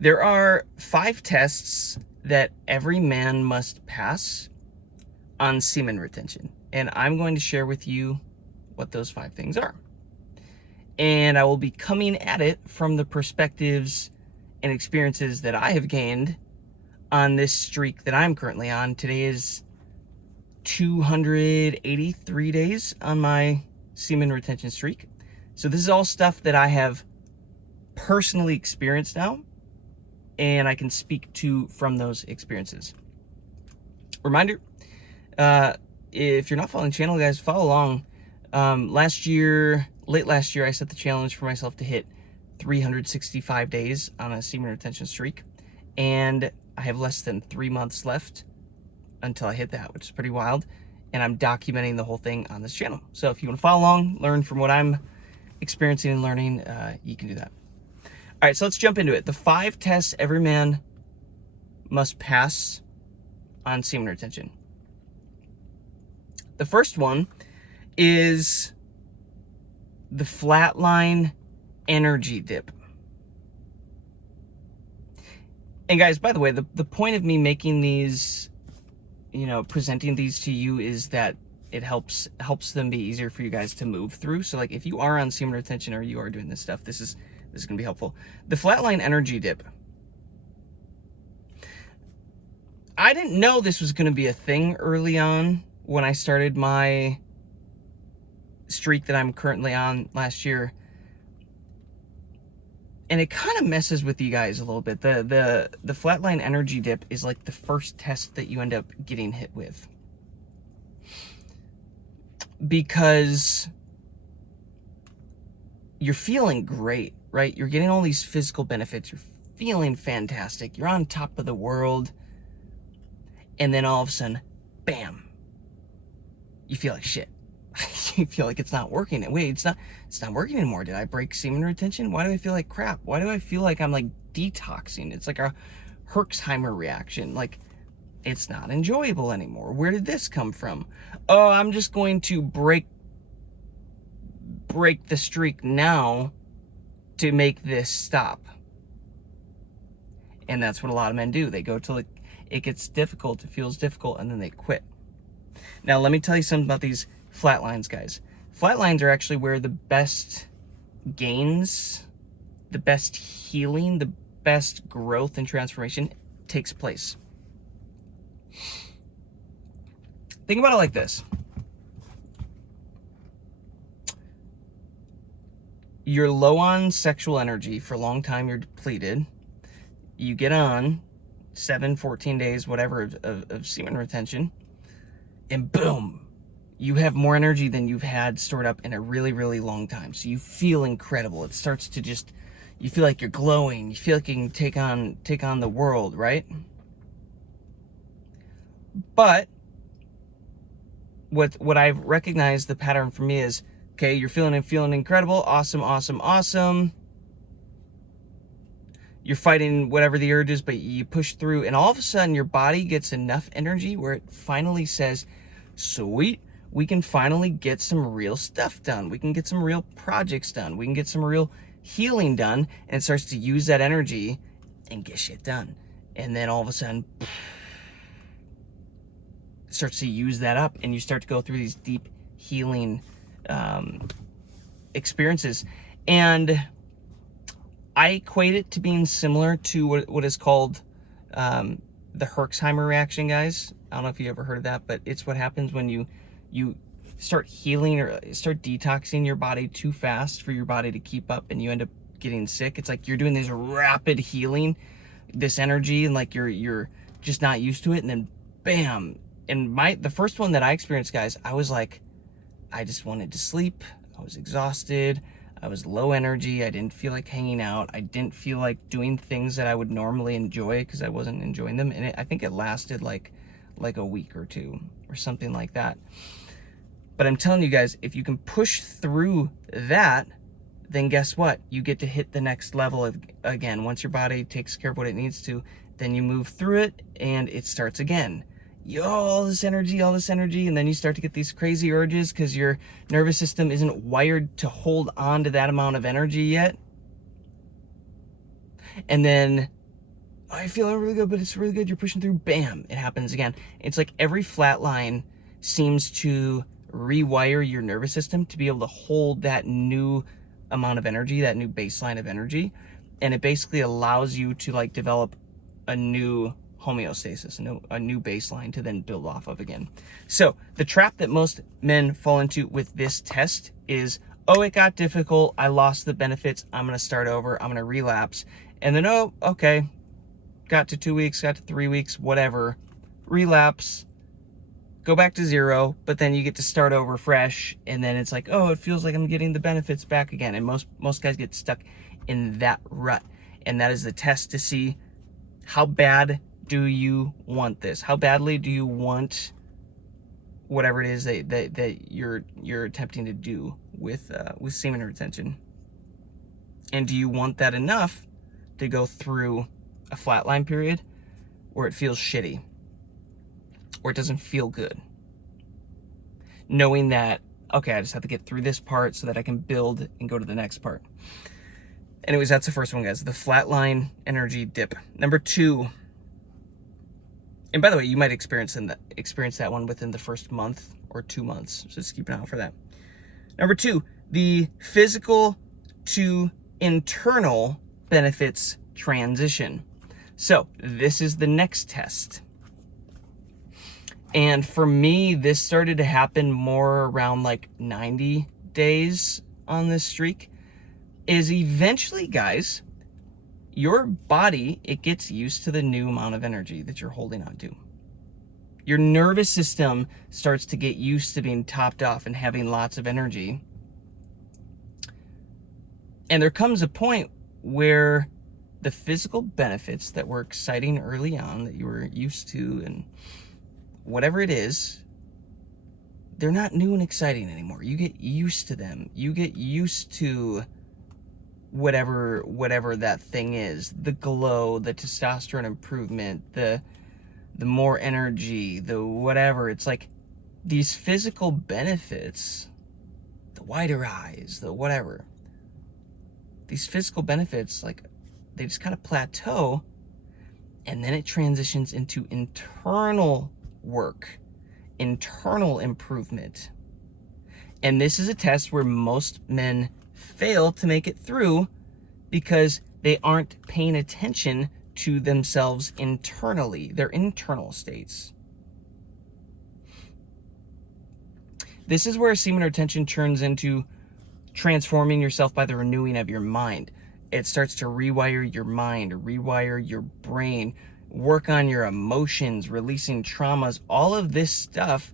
There are 5 tests that every man must pass on semen retention, and I'm going to share with you what those 5 things are. And I will be coming at it from the perspectives and experiences that I have gained on this streak that I'm currently on. Today is 283 days on my semen retention streak. So this is all stuff that I have personally experienced now, and I can speak to from those experiences. Reminder, if you're not following the channel, guys, follow along. Late last year, I set the challenge for myself to hit 365 days on a semen retention streak, and I have less than 3 months left until I hit that, which is pretty wild, and I'm documenting the whole thing on this channel. So if you want to follow along, learn from what I'm experiencing and learning, you can do that. All right, so let's jump into it. The 5 tests every man must pass on semen retention. The first one is the flatline energy dip. And guys, by the way, the point of me making these, presenting these to you is that it helps them be easier for you guys to move through. So like if you are on semen retention or you are doing this stuff, this is going to be helpful. The flatline energy dip. I didn't know this was going to be a thing early on when I started my streak that I'm currently on last year. And it kind of messes with you guys a little bit. The flatline energy dip is like the first test that you end up getting hit with. Because you're feeling great, right? You're getting all these physical benefits. You're feeling fantastic. You're on top of the world. And then all of a sudden, bam, you feel like shit. You feel like it's not working. Wait, it's not working anymore. Did I break semen retention? Why do I feel like crap? Why do I feel like I'm like detoxing? It's like a Herxheimer reaction. Like, it's not enjoyable anymore. Where did this come from? Oh, I'm just going to break the streak now to make this stop. And that's what a lot of men do. They go till it gets difficult, it feels difficult, and then they quit. Now, let me tell you something about these flatlines, guys. Flatlines are actually where the best gains, the best healing, the best growth and transformation takes place. Think about it like this. You're low on sexual energy for a long time, you're depleted. You get on 7, 14 days, whatever, of semen retention, and boom, you have more energy than you've had stored up in a really, really long time. So you feel incredible. It starts to just, you feel like you're glowing. You feel like you can take on the world, right? But what I've recognized the pattern for me is, okay, you're feeling incredible, awesome. You're fighting whatever the urge is, but you push through, and all of a sudden your body gets enough energy where it finally says, sweet, we can finally get some real stuff done. We can get some real projects done. We can get some real healing done, and it starts to use that energy and get shit done. And then all of a sudden, it starts to use that up, and you start to go through these deep healing experiences. And I equate it to being similar to what is called the Herxheimer reaction, guys. I don't know if you ever heard of that, but it's what happens when you start healing or start detoxing your body too fast for your body to keep up, and you end up getting sick. It's like you're doing this rapid healing, this energy, and like you're just not used to it, and then bam. And the first one that I experienced, guys, I was like, I just wanted to sleep. I was exhausted. I was low energy. I didn't feel like hanging out. I didn't feel like doing things that I would normally enjoy because I wasn't enjoying them. And I think it lasted like a week or two or something like that. But I'm telling you guys, if you can push through that, then guess what? You get to hit the next level again. Once your body takes care of what it needs to, then you move through it and it starts again. All this energy, and then you start to get these crazy urges because your nervous system isn't wired to hold on to that amount of energy yet. And then I feel really good, but it's really good. You're pushing through. Bam, it happens again. It's like every flat line seems to rewire your nervous system to be able to hold that new amount of energy, that new baseline of energy. And it basically allows you to like develop a new homeostasis, a new baseline to then build off of again. So the trap that most men fall into with this test is, oh, it got difficult. I lost the benefits. I'm going to start over. I'm going to relapse. And then, oh, okay, got to 2 weeks, got to 3 weeks, whatever, relapse, go back to 0, but then you get to start over fresh, and then it's like, oh, it feels like I'm getting the benefits back again. And most guys get stuck in that rut. And that is the test to see how bad do you want this? How badly do you want whatever it is that you're attempting to do with semen retention? And do you want that enough to go through a flatline period where it feels shitty, or it doesn't feel good, knowing that, okay, I just have to get through this part so that I can build and go to the next part? Anyways, that's the first one, guys, the flatline energy dip. Number 2, and by the way, you might experience that one within the first month or 2 months, so just keep an eye out for that. Number 2, the physical to internal benefits transition. So this is the next test. And for me, this started to happen more around like 90 days on this streak. Is eventually, guys, your body, it gets used to the new amount of energy that you're holding on to. Your nervous system starts to get used to being topped off and having lots of energy. And there comes a point where the physical benefits that were exciting early on, that you were used to, and whatever it is, they're not new and exciting anymore. You get used to them. You get used to whatever that thing is, the glow, the testosterone improvement, the more energy, the whatever. It's like these physical benefits, the wider eyes, the whatever, these physical benefits, like, they just kind of plateau, and then it transitions into internal work, internal improvement. And this is a test where most men fail to make it through because they aren't paying attention to themselves internally, their internal states. This is where semen retention turns into transforming yourself by the renewing of your mind. It starts to rewire your mind, rewire your brain, work on your emotions, releasing traumas, all of this stuff.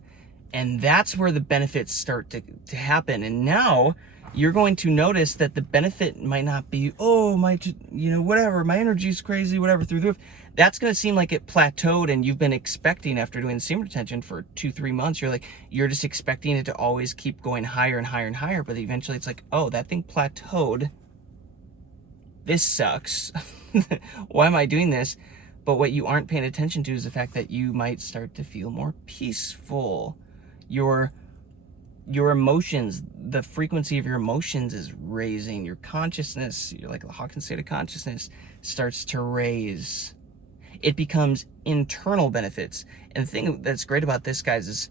And that's where the benefits start to happen. And now you're going to notice that the benefit might not be, oh, whatever, my energy's crazy, whatever, through the roof. That's going to seem like it plateaued, and you've been expecting, after doing semen retention for 2-3 months, you're just expecting it to always keep going higher and higher and higher. But eventually it's like, oh, that thing plateaued. This sucks. Why am I doing this? But what you aren't paying attention to is the fact that you might start to feel more peaceful. Your emotions, the frequency of your emotions is raising. Your consciousness, you're like a Hawkins state of consciousness, starts to raise. It becomes internal benefits. And the thing that's great about this, guys, is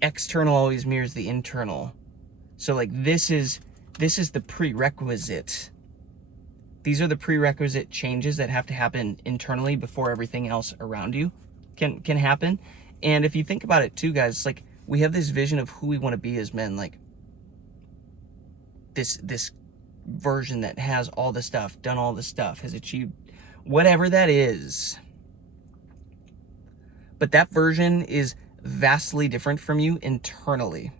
external always mirrors the internal. So like this is the prerequisite. These are the prerequisite changes that have to happen internally before everything else around you can happen. And if you think about it too, guys, it's like we have this vision of who we want to be as men, like this version that has all the stuff, done all the stuff, has achieved whatever that is. But that version is vastly different from you internally.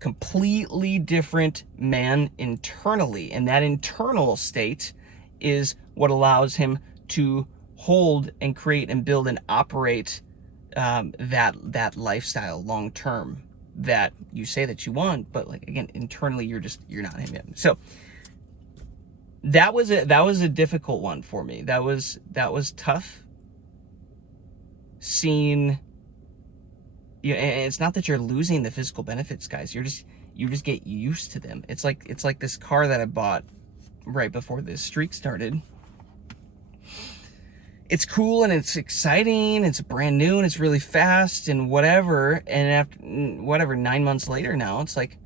Completely different man internally. And that internal state is what allows him to hold and create and build and operate that lifestyle long term that you say that you want, but like again, internally you're not him yet. So that was a difficult one for me. That was tough. Seeing, and it's not that you're losing the physical benefits, guys. You just get used to them. It's like this car that I bought right before this streak started. it's cool and it's exciting, it's brand new and it's really fast and whatever. And after whatever, 9 months later now, it's like,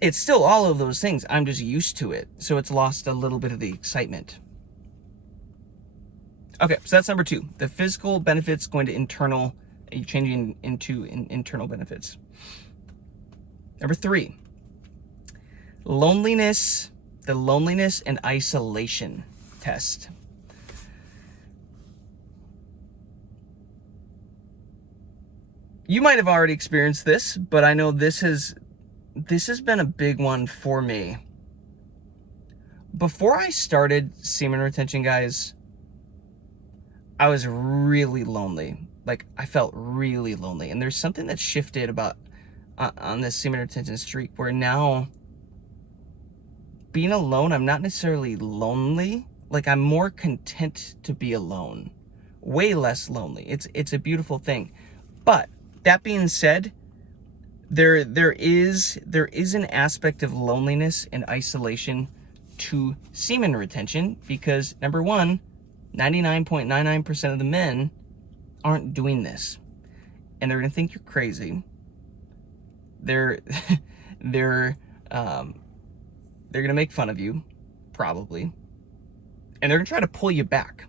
it's still all of those things. I'm just used to it. So it's lost a little bit of the excitement. Okay, so that's number 2. The physical benefits going to internal, changing into internal benefits. Number 3, loneliness, the loneliness and isolation test. You might have already experienced this, but I know this has been a big one for me. Before I started semen retention, guys, I was really lonely. Like, I felt really lonely. And there's something that shifted about on this semen retention streak where now being alone, I'm not necessarily lonely. Like, I'm more content to be alone. Way less lonely. It's a beautiful thing. But that being said, there is an aspect of loneliness and isolation to semen retention because, number 1, 99.99% of the men aren't doing this, and they're gonna think you're crazy. They're gonna make fun of you, probably, and they're gonna try to pull you back.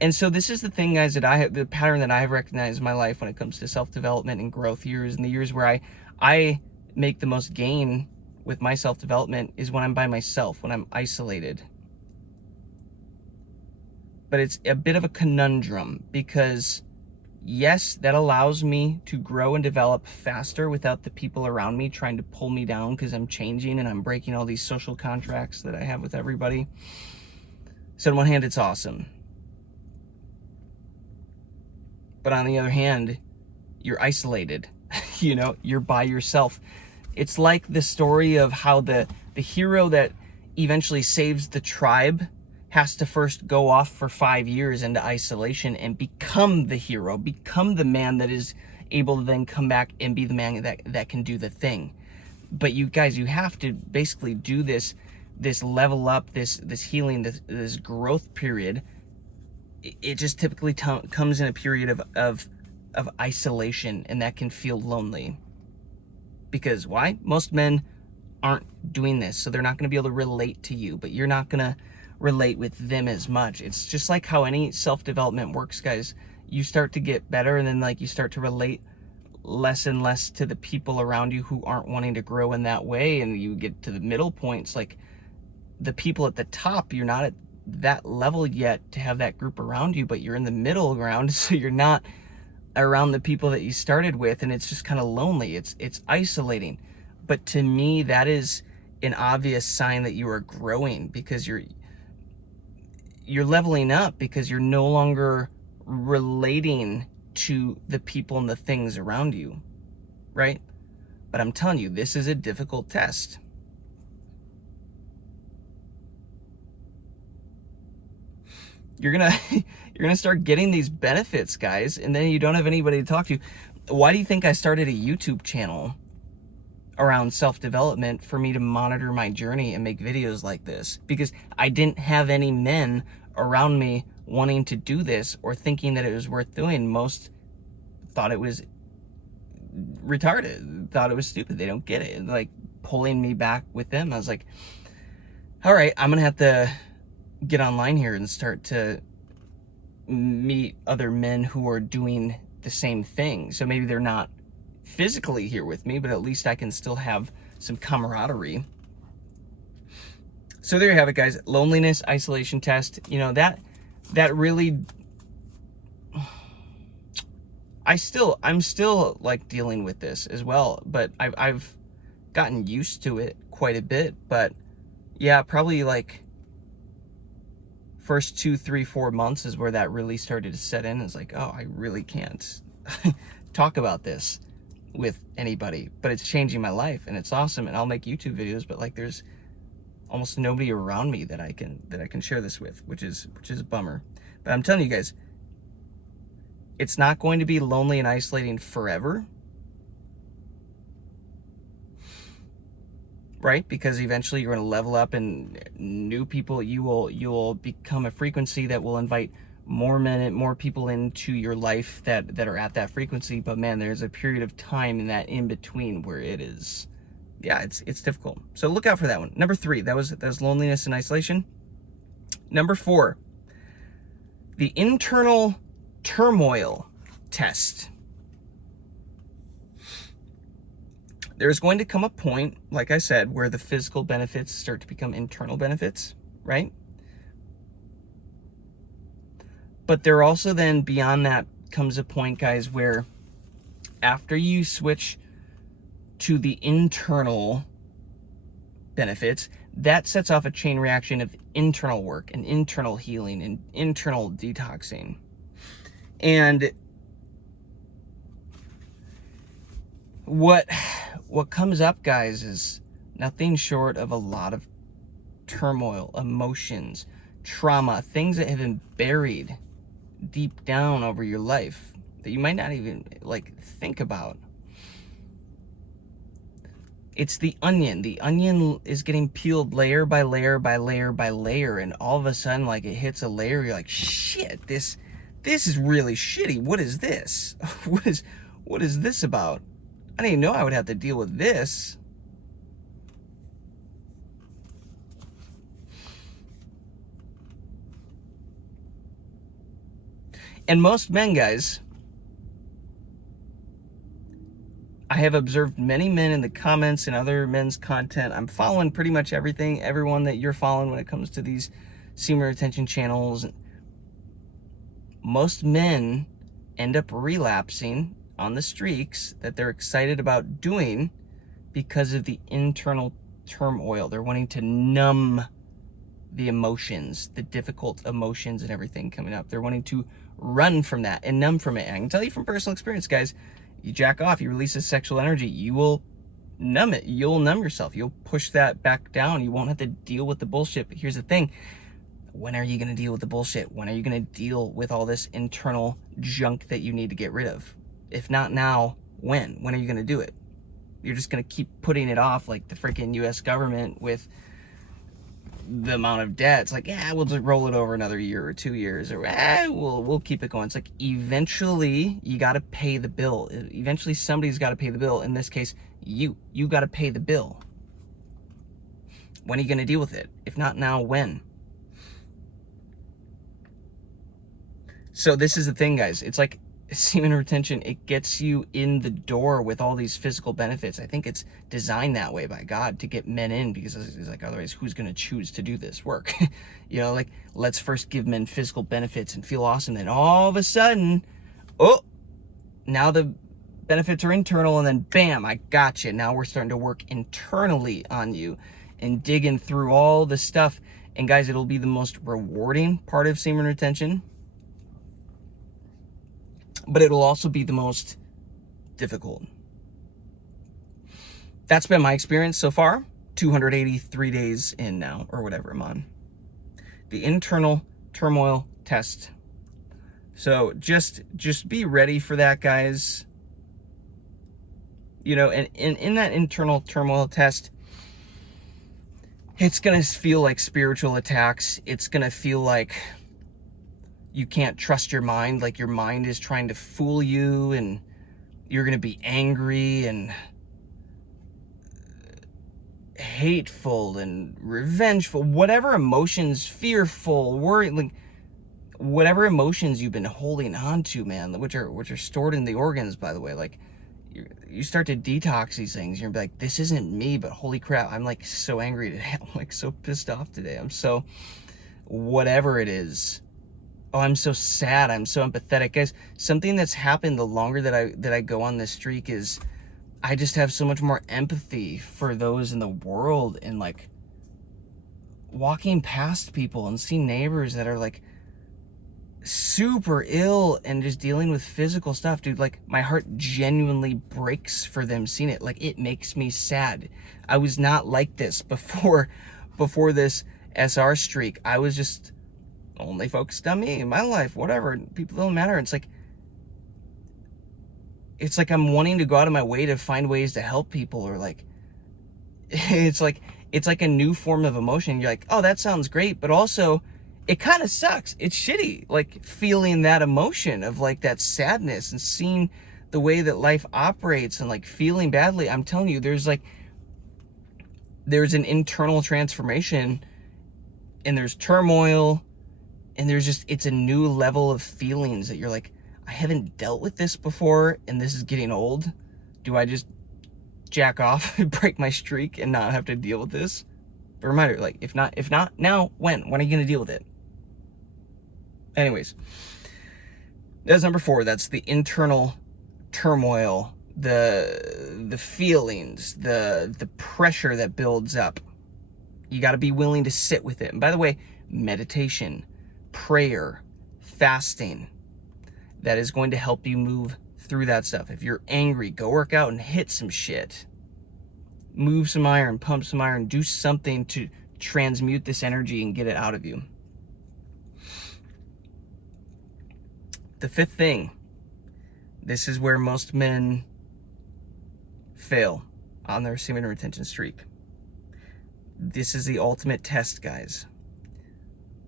And so this is the thing, guys, the pattern that I have recognized in my life when it comes to self-development and growth years, and the years where I make the most gain with my self-development is when I'm by myself, when I'm isolated. But it's a bit of a conundrum because, yes, that allows me to grow and develop faster without the people around me trying to pull me down because I'm changing and I'm breaking all these social contracts that I have with everybody. So on one hand, it's awesome. But on the other hand, you're isolated. You're by yourself. It's like the story of how the hero that eventually saves the tribe has to first go off for 5 years into isolation and become the hero, become the man that is able to then come back and be the man that can do the thing. But you guys, you have to basically do this level up, this healing, this growth period. It just typically comes in a period of isolation, and that can feel lonely. Because why? Most men aren't doing this, so they're not going to be able to relate to you, but you're not going to relate with them as much. It's just like how any self-development works, guys. You start to get better, and then you start to relate less and less to the people around you who aren't wanting to grow in that way, and you get to the middle points, like the people at the top, you're not at that level yet to have that group around you, but you're in the middle ground, so you're not around the people that you started with, and it's just kind of lonely. It's isolating. But to me, that is an obvious sign that you are growing, because you're leveling up, because you're no longer relating to the people and the things around you, right? But I'm telling you, this is a difficult test. You're gonna start getting these benefits, guys, and then you don't have anybody to talk to. Why do you think I started a YouTube channel around self-development? For me to monitor my journey and make videos like this, because I didn't have any men around me wanting to do this or thinking that it was worth doing. Most thought it was retarded, thought it was stupid, they don't get it, like pulling me back with them. I was like, all right, I'm gonna have to get online here and start to meet other men who are doing the same thing. So maybe they're not physically here with me, but at least I can still have some camaraderie. So there you have it, guys. Loneliness, isolation test. That really, I'm still like dealing with this as well, but I've gotten used to it quite a bit. But yeah, probably like first 2, 3, 4 months is where that really started to set in. It's like, oh, I really can't talk about this with anybody, but it's changing my life and it's awesome. And I'll make YouTube videos, but like there's almost nobody around me that I can share this with, which is a bummer. But I'm telling you guys, it's not going to be lonely and isolating forever. right? Because eventually you're going to level up, and new people, you'll become a frequency that will invite more men, more people into your life that are at that frequency. But man, there's a period of time in that in between where it is, yeah, it's difficult. So look out for that one. Number 3, that was loneliness and isolation. Number 4, the internal turmoil test. There's going to come a point, like I said, where the physical benefits start to become internal benefits, right? But there also then, beyond that, comes a point, guys, where after you switch to the internal benefits, that sets off a chain reaction of internal work and internal healing and internal detoxing. And what comes up, guys, is nothing short of a lot of turmoil, emotions, trauma, things that have been buried deep down over your life that you might not even like think about. It's the onion. The onion is getting peeled layer by layer by layer by layer, and all of a sudden, like, it hits a layer, you're like, shit, this is really shitty. What is this? What is this about? I didn't even know I would have to deal with this. And most men, guys, I have observed many men in the comments and other men's content. I'm following pretty much everyone that you're following when it comes to these semen retention channels. Most men end up relapsing on the streaks that they're excited about doing because of the internal turmoil. They're wanting to numb the emotions, the difficult emotions and everything coming up. They're wanting to run from that and numb from it. And I can tell you from personal experience, guys, you jack off, you release this sexual energy, you will numb it. You'll numb yourself. You'll push that back down. You won't have to deal with the bullshit. But here's the thing. When are you going to deal with the bullshit? When are you going to deal with all this internal junk that you need to get rid of? If not now, when? When are you going to do it? You're just going to keep putting it off like the freaking US government with the amount of debt. It's like, yeah, we'll just roll it over another year or 2 years, or we'll keep it going. It's like, eventually you got to pay the bill. Eventually somebody's got to pay the bill. In this case, you got to pay the bill. When are you going to deal with it? If not now, when? So this is the thing, guys. It's like semen retention, it gets you in the door with all these physical benefits. I think it's designed that way by God to get men in, because it's like, otherwise who's going to choose to do this work? You know, like, let's first give men physical benefits and feel awesome. Then all of a sudden, oh, now the benefits are internal, and then bam, I got you. Now we're starting to work internally on you and digging through all the stuff. And guys, it'll be the most rewarding part of semen retention, but it'll also be the most difficult. That's been my experience so far. 283 days in now, or whatever I'm on. The internal turmoil test. So just be ready for that, guys. You know, and in that internal turmoil test, it's going to feel like spiritual attacks. It's going to feel like you can't trust your mind, like your mind is trying to fool you, and you're going to be angry and hateful and revengeful, whatever emotions, fearful, worried, like whatever emotions you've been holding on to, man, which are stored in the organs, by the way. Like, you start to detox these things. You're like, this isn't me, but holy crap, I'm like so angry today. I'm like so pissed off today. I'm so whatever it is. Oh, I'm so sad. I'm so empathetic. Guys, something that's happened the longer that I go on this streak is I just have so much more empathy for those in the world, and like walking past people and seeing neighbors that are like super ill and just dealing with physical stuff, dude. Like, my heart genuinely breaks for them seeing it. Like, it makes me sad. I was not like this before this SR streak. I was just only focused on me, my life, whatever. People don't matter. It's like I'm wanting to go out of my way to find ways to help people, or like it's like a new form of emotion. You're like, oh, that sounds great, but also it kind of sucks. It's shitty, like feeling that emotion of like that sadness and seeing the way that life operates and like feeling badly. I'm telling you, there's an internal transformation, and there's turmoil, and it's a new level of feelings that you're like, I haven't dealt with this before, and this is getting old. Do I just jack off and break my streak and not have to deal with this? But reminder, like, if not now, when are you going to deal with it? Anyways, that's number 4. That's the internal turmoil, the feelings, the pressure that builds up. You got to be willing to sit with it. And by the way, meditation, prayer, fasting, that is going to help you move through that stuff. If you're angry, go work out and hit some shit. Move some iron, pump some iron, do something to transmute this energy and get it out of you. The 5th thing, this is where most men fail on their semen retention streak. This is the ultimate test, guys.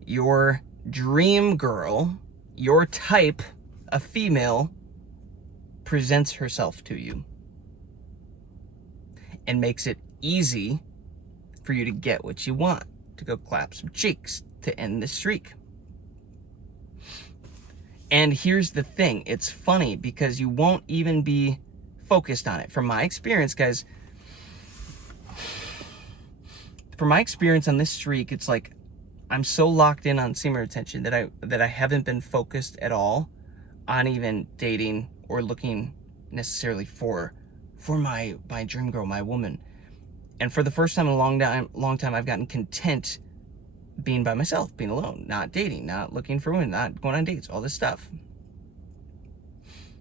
Your dream girl, your type of female, presents herself to you and makes it easy for you to get what you want, to go clap some cheeks, to end the streak. And here's the thing, it's funny because you won't even be focused on it. From my experience, guys, from my experience on this streak, it's like I'm so locked in on semen retention that I haven't been focused at all on even dating or looking necessarily for my dream girl, my woman. And for the first time in a long time, I've gotten content being by myself, being alone, not dating, not looking for women, not going on dates, all this stuff.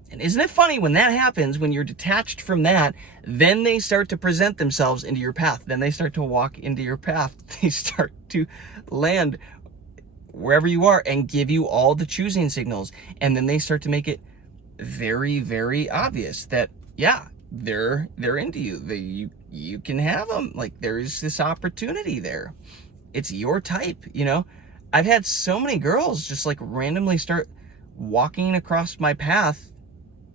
And isn't it funny when that happens, when you're detached from that, then they start to present themselves into your path. Then they start to walk into your path. They start to land wherever you are and give you all the choosing signals. And then they start to make it very, very obvious that, yeah, they're into you. You can have them. Like, there is this opportunity there. It's your type, you know? I've had so many girls just like randomly start walking across my path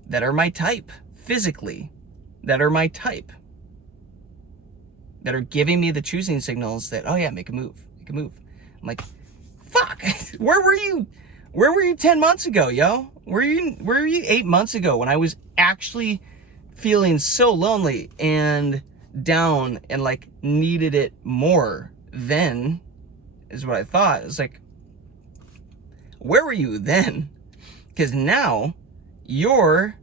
that are my type, physically, that are my type, that are giving me the choosing signals that, oh yeah, make a move. I'm like, fuck, where were you 10 months ago, yo? Where were you 8 months ago when I was actually feeling so lonely and down and like needed it more then, is what I thought. It's like, where were you then? Because now you're,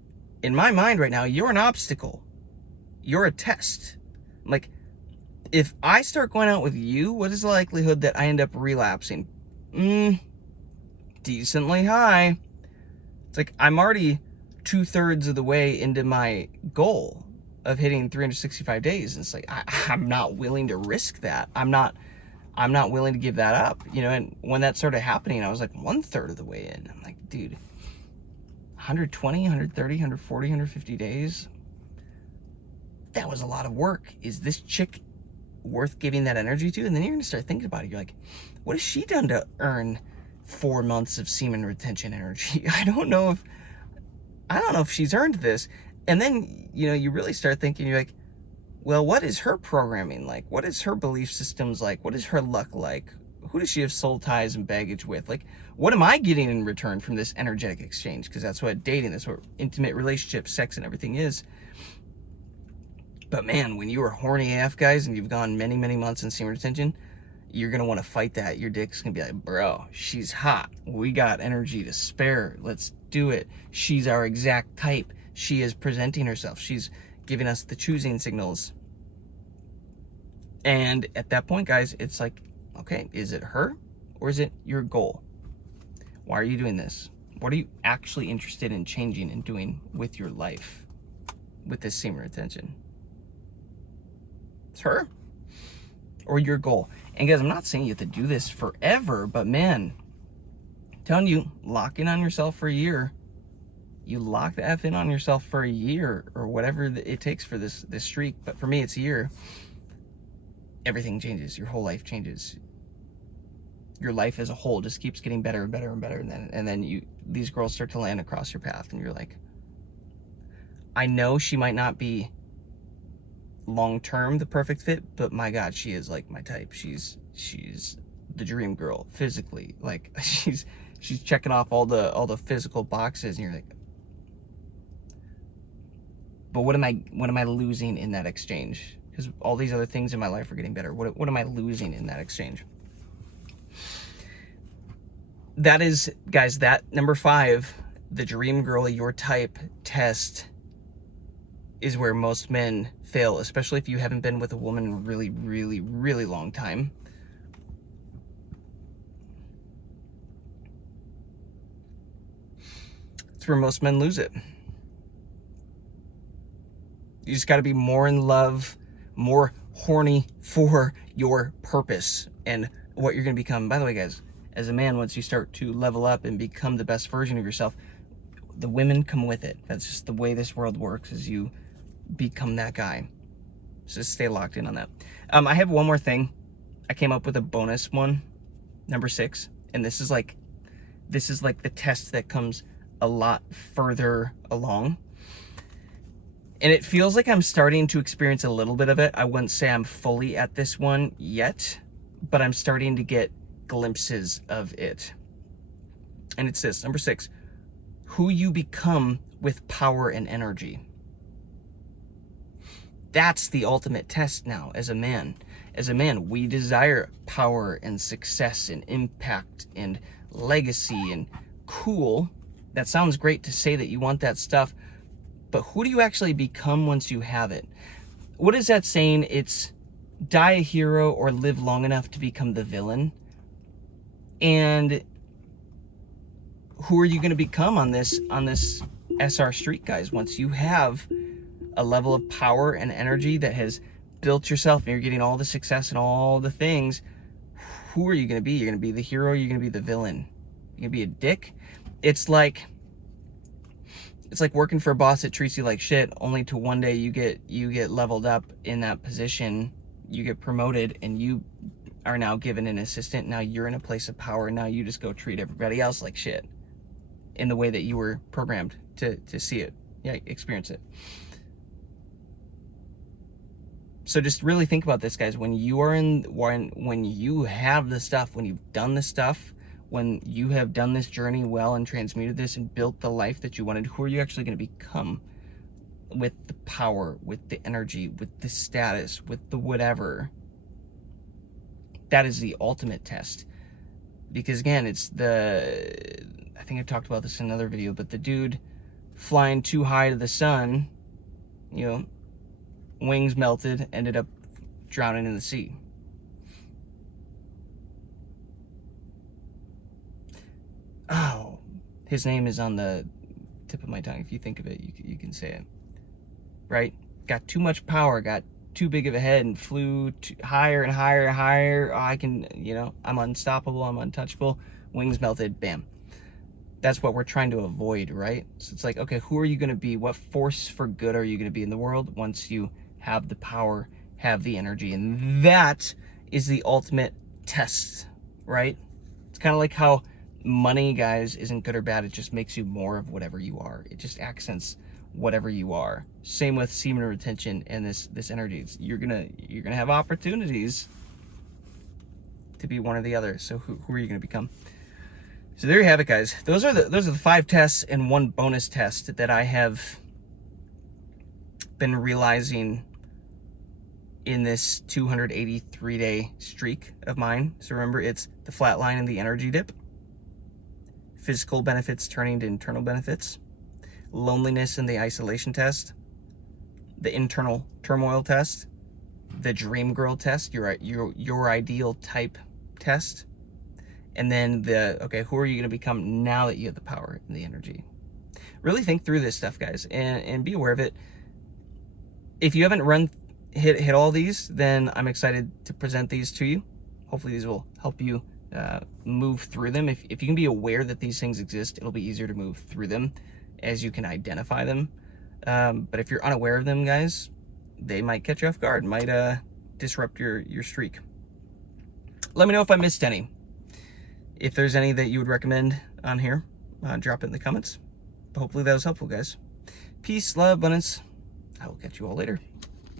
in my mind right now, you're an obstacle. You're a test. Like, if I start going out with you, what is the likelihood that I end up relapsing? Decently high. It's like I'm already 2/3 of the way into my goal of hitting 365 days. And it's like, I'm not willing to risk that. I'm not willing to give that up, you know? And when that started happening, I was like 1/3 of the way in. I'm like, dude, 120, 130, 140, 150 days. That was a lot of work. Is this chick worth giving that energy to? And then you're gonna start thinking about it. You're like, what has she done to earn 4 months of semen retention energy? I don't know if she's earned this. And then, you know, you really start thinking, you're like, well, what is her programming like? What is her belief systems like? What is her luck like? Who does she have soul ties and baggage with? Like, what am I getting in return from this energetic exchange? Because that's what dating, that's what intimate relationships, sex, and everything is. But man, when you are horny AF, guys, and you've gone many, many months in semen retention, you're going to want to fight that. Your dick's going to be like, bro, she's hot. We got energy to spare. Let's do it. She's our exact type. She is presenting herself. She's giving us the choosing signals. And at that point, guys, it's like, okay, is it her or is it your goal? Why are you doing this? What are you actually interested in changing and doing with your life with this semen retention? It's her or your goal. And guys, I'm not saying you have to do this forever, but man, I'm telling you, lock in on yourself for a year. You lock the F in on yourself for a year or whatever it takes for this streak. But for me, it's a year. everything changes. Your whole life changes. Your life as a whole just keeps getting better and better and better. And then these girls start to land across your path, and you're like, I know she might not be long-term the perfect fit, but my God, she is like my type. She's the dream girl physically. Like she's checking off all the physical boxes, and you're like, but what am I losing in that exchange? Because all these other things in my life are getting better. What am I losing in that exchange? That is, guys, that number 5, the dream girl, your type test, is where most men fail, especially if you haven't been with a woman in a really, really, really long time. It's where most men lose it. You just got to be more in love, more horny for your purpose and what you're going to become. By the way, guys, as a man, once you start to level up and become the best version of yourself, the women come with it. That's just the way this world works, is you become that guy. So just stay locked in on that. I have one more thing. I came up with a bonus one, number 6, and this is like the test that comes a lot further along. And it feels like I'm starting to experience a little bit of it. I wouldn't say I'm fully at this one yet, but I'm starting to get glimpses of it. And it's this, number 6, who you become with power and energy. That's the ultimate test now as a man. As a man, we desire power and success and impact and legacy and cool. That sounds great to say that you want that stuff, but who do you actually become once you have it? What is that saying? It's die a hero or live long enough to become the villain. And who are you going to become on this SR Street, guys, once you have a level of power and energy that has built yourself and you're getting all the success and all the things? Who are you going to be? You're going to be the hero, you're going to be the villain. You're going to be a dick. It's like working for a boss that treats you like shit, only to one day you get leveled up in that position, you get promoted, and you are now given an assistant. Now you're in a place of power, and now you just go treat everybody else like shit in the way that you were programmed to see it, experience it. So just really think about this, guys. When you have the stuff, when you've done the stuff, when you have done this journey well and transmuted this and built the life that you wanted, who are you actually going to become with the power, with the energy, with the status, with the whatever? That is the ultimate test. Because again, it's I think I talked about this in another video, but the dude flying too high to the sun, wings melted, ended up drowning in the sea. Oh, his name is on the tip of my tongue. If you think of it, you can say it. Right? Got too much power, got too big of a head, and flew higher and higher and higher. Oh, I'm unstoppable, I'm untouchable. Wings melted, bam. That's what we're trying to avoid, right? So it's like, okay, who are you going to be? What force for good are you going to be in the world once you have the power, have the energy? And that is the ultimate test, right? It's kind of like how money, guys, isn't good or bad. It just makes you more of whatever you are. It just accents whatever you are. Same with semen retention and this energy. You're gonna have opportunities to be one or the other. So who are you gonna become? So there you have it, guys. Those are the 5 tests and 1 bonus test that I have been realizing in this 283-day streak of mine. So remember, it's the flat line and the energy dip, physical benefits turning to internal benefits, loneliness and the isolation test, the internal turmoil test, the dream girl test, your ideal type test, and then who are you going to become now that you have the power and the energy? Really think through this stuff, guys, and be aware of it. If you haven't hit all these, then I'm excited to present these to you. Hopefully these will help you move through them. If you can be aware that these things exist, it'll be easier to move through them as you can identify them. But if you're unaware of them, guys, they might catch you off guard, might disrupt your streak. Let me know if I missed any. If there's any that you would recommend on here, drop it in the comments. Hopefully that was helpful, guys. Peace, love, abundance. I will catch you all later.